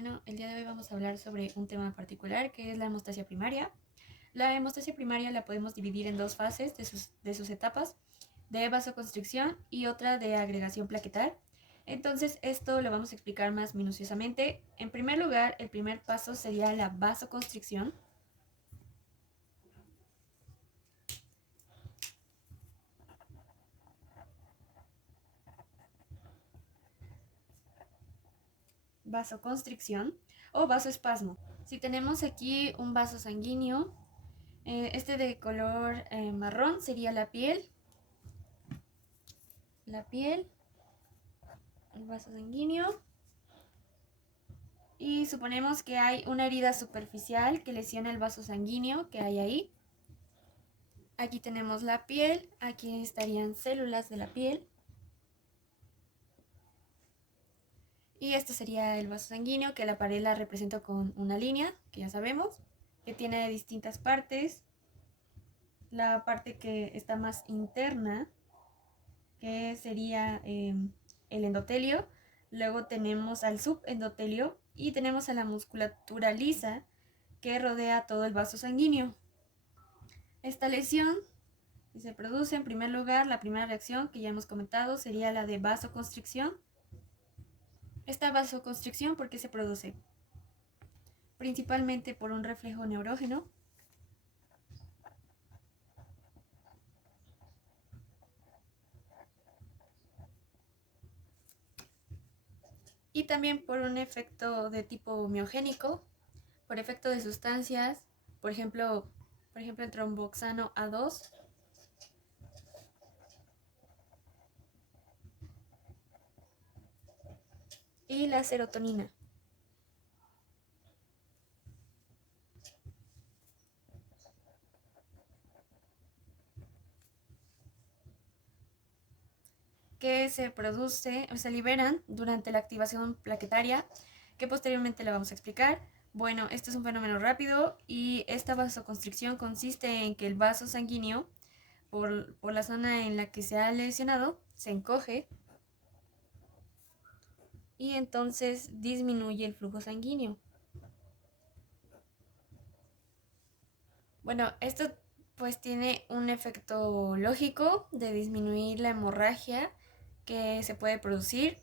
Bueno, el día de hoy vamos a hablar sobre un tema particular que es la hemostasia primaria. La hemostasia primaria la podemos dividir en dos fases de sus etapas, de vasoconstricción y otra de agregación plaquetal. Entonces esto lo vamos a explicar más minuciosamente. En primer lugar, el primer paso sería la vasoconstricción. Vasoconstricción o vasoespasmo. Si tenemos aquí un vaso sanguíneo, este de color marrón sería la piel, el vaso sanguíneo. Y suponemos que hay una herida superficial que lesiona el vaso sanguíneo que hay ahí. Aquí tenemos la piel, aquí estarían células de la piel. Y esto sería el vaso sanguíneo, que la pared la represento con una línea, que ya sabemos, que tiene distintas partes. La parte que está más interna, que sería el endotelio. Luego tenemos al subendotelio y tenemos a la musculatura lisa que rodea todo el vaso sanguíneo. Esta lesión se produce en primer lugar, la primera reacción que ya hemos comentado sería la de vasoconstricción. Esta vasoconstricción, ¿por qué se produce? Principalmente por un reflejo neurógeno. Y también por un efecto de tipo miogénico, por efecto de sustancias, por ejemplo el tromboxano A2, y la serotonina. Que se produce o se liberan durante la activación plaquetaria, que posteriormente la vamos a explicar. Bueno, este es un fenómeno rápido y esta vasoconstricción consiste en que el vaso sanguíneo, por la zona en la que se ha lesionado, se encoge y entonces disminuye el flujo sanguíneo. Bueno, esto pues tiene un efecto lógico de disminuir la hemorragia que se puede producir.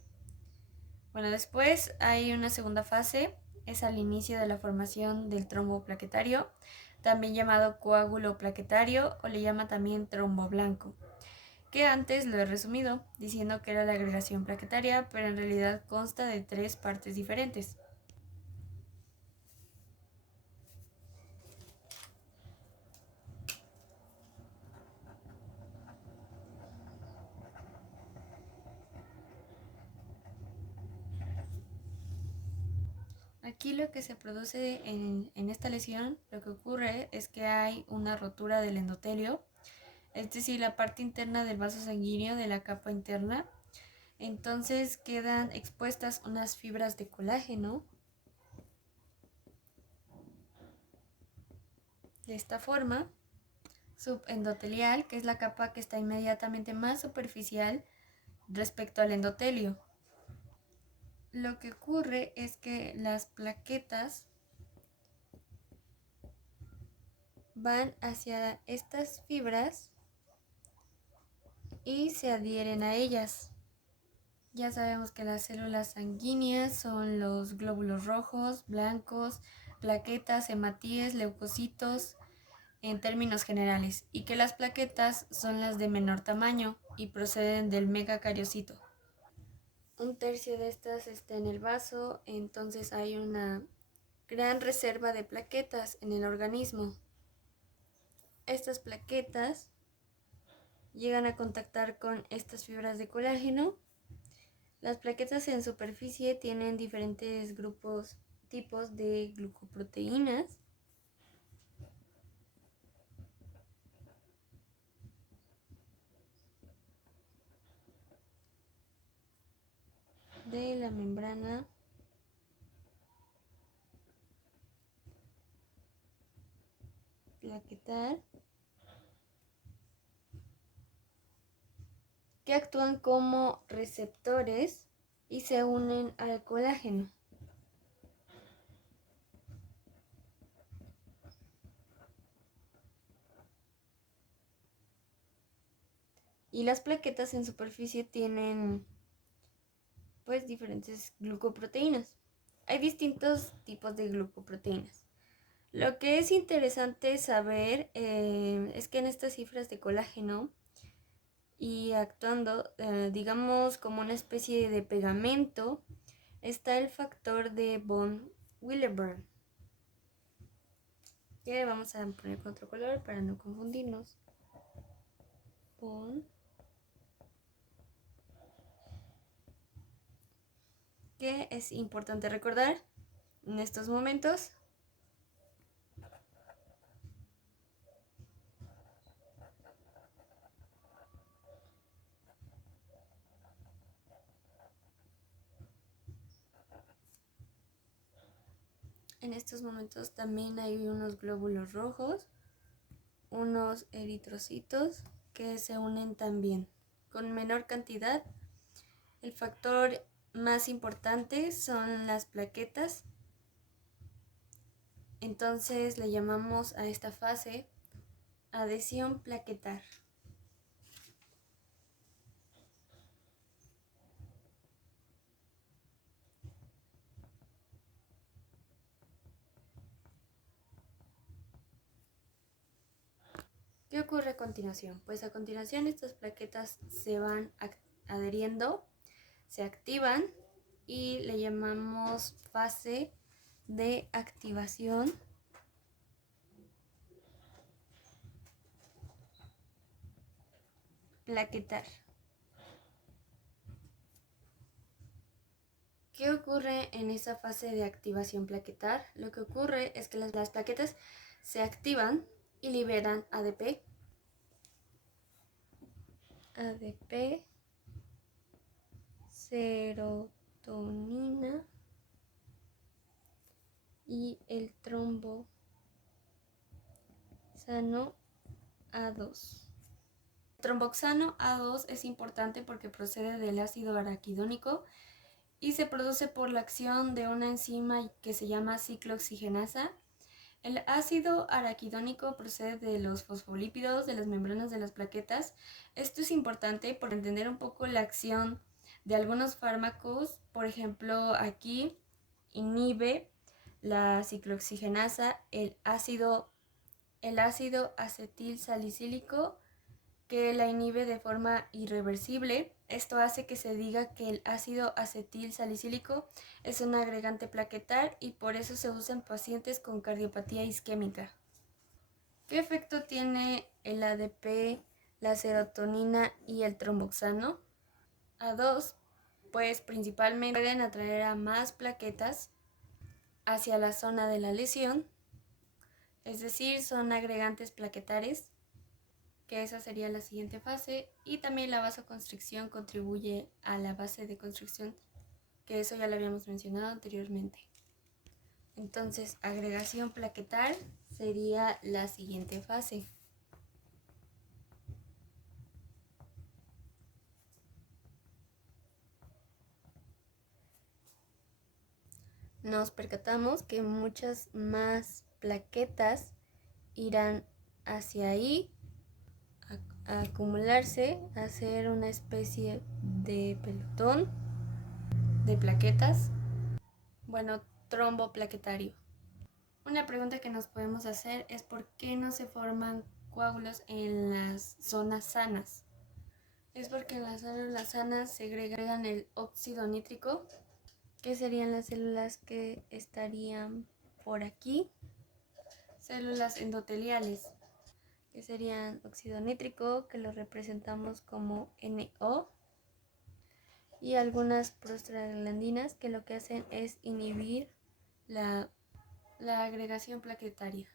Bueno, después hay una segunda fase, es al inicio de la formación del trombo plaquetario, también llamado coágulo plaquetario o le llama también trombo blanco, que antes lo he resumido diciendo que era la agregación plaquetaria, pero en realidad consta de tres partes diferentes. Aquí lo que se produce en esta lesión, lo que ocurre es que hay una rotura del endotelio, es decir, la parte interna del vaso sanguíneo de la capa interna. Entonces quedan expuestas unas fibras de colágeno de esta forma, subendotelial, que es la capa que está inmediatamente más superficial respecto al endotelio. Lo que ocurre es que las plaquetas van hacia estas fibras y se adhieren a ellas. Ya sabemos que las células sanguíneas son los glóbulos rojos, blancos, plaquetas, hematíes, leucocitos, en términos generales, y que las plaquetas son las de menor tamaño y proceden del megacariocito. Un tercio de estas está en el vaso, entonces hay una gran reserva de plaquetas en el organismo. Estas plaquetas llegan a contactar con estas fibras de colágeno. Las plaquetas en superficie tienen diferentes tipos de glucoproteínas. De la membrana plaquetal, que actúan como receptores y se unen al colágeno. Y las plaquetas en superficie tienen pues diferentes glucoproteínas. Hay distintos tipos de glucoproteínas. Lo que es interesante saber es que en estas cifras de colágeno y actuando, digamos, como una especie de pegamento, está el factor de von Willebrand. Que vamos a poner con otro color para no confundirnos. Von, que es importante recordar en estos momentos. En estos momentos también hay unos glóbulos rojos, unos eritrocitos que se unen también. Con menor cantidad, el factor más importante son las plaquetas. Entonces le llamamos a esta fase adhesión plaquetar. ¿Qué ocurre a continuación? Pues a continuación estas plaquetas se van adheriendo, se activan y le llamamos fase de activación plaquetar. ¿Qué ocurre en esa fase de activación plaquetar? Lo que ocurre es que las plaquetas se activan y liberan ADP, serotonina y el tromboxano A2. El tromboxano A2 es importante porque procede del ácido araquidónico y se produce por la acción de una enzima que se llama ciclooxigenasa. El ácido araquidónico procede de los fosfolípidos de las membranas de las plaquetas. Esto es importante por entender un poco la acción de algunos fármacos. Por ejemplo, aquí inhibe la ciclooxigenasa el ácido acetil salicílico, que la inhibe de forma irreversible. Esto hace que se diga que el ácido acetil salicílico es un agregante plaquetar y por eso se usa en pacientes con cardiopatía isquémica. ¿Qué efecto tiene el ADP, la serotonina y el tromboxano? A2, pues principalmente pueden atraer a más plaquetas hacia la zona de la lesión, es decir, son agregantes plaquetares, que esa sería la siguiente fase, y también la vasoconstricción contribuye a la base de constricción, que eso ya lo habíamos mencionado anteriormente. Entonces, agregación plaquetar sería la siguiente fase. Nos percatamos que muchas más plaquetas irán hacia ahí a acumularse, a hacer una especie de pelotón de plaquetas, bueno, trombo plaquetario. Una pregunta que nos podemos hacer es por qué no se forman coágulos en las zonas sanas. Es porque en las células sanas segregan el óxido nítrico, que serían las células que estarían por aquí, células endoteliales, que serían óxido nítrico, que lo representamos como NO, y algunas prostaglandinas que lo que hacen es inhibir la agregación plaquetaria.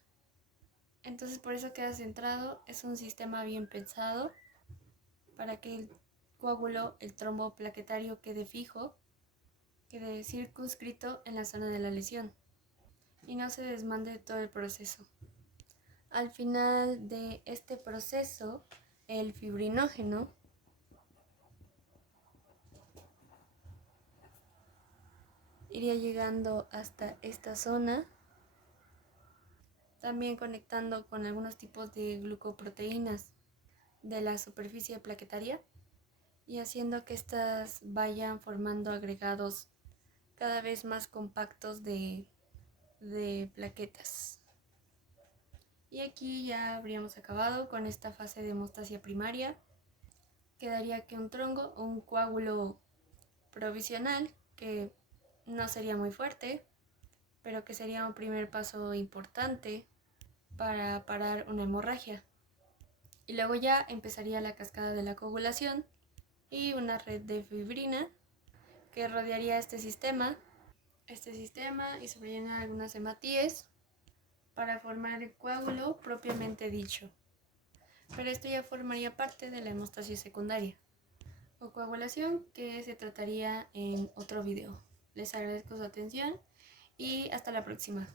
Entonces por eso queda centrado, es un sistema bien pensado para que el coágulo, el trombo plaquetario quede fijo, quede circunscrito en la zona de la lesión y no se desmande todo el proceso. Al final de este proceso, el fibrinógeno iría llegando hasta esta zona, también conectando con algunos tipos de glucoproteínas. de la superficie plaquetaria y haciendo que éstas vayan formando agregados cada vez más compactos de plaquetas. Y aquí ya habríamos acabado con esta fase de hemostasia primaria. Quedaría que un tronco o un coágulo provisional que no sería muy fuerte, pero que sería un primer paso importante para parar una hemorragia. Y luego ya empezaría la cascada de la coagulación y una red de fibrina que rodearía este sistema y se rellenan algunas hematíes para formar el coágulo propiamente dicho. Pero esto ya formaría parte de la hemostasia secundaria o coagulación, que se trataría en otro video. Les agradezco su atención y hasta la próxima.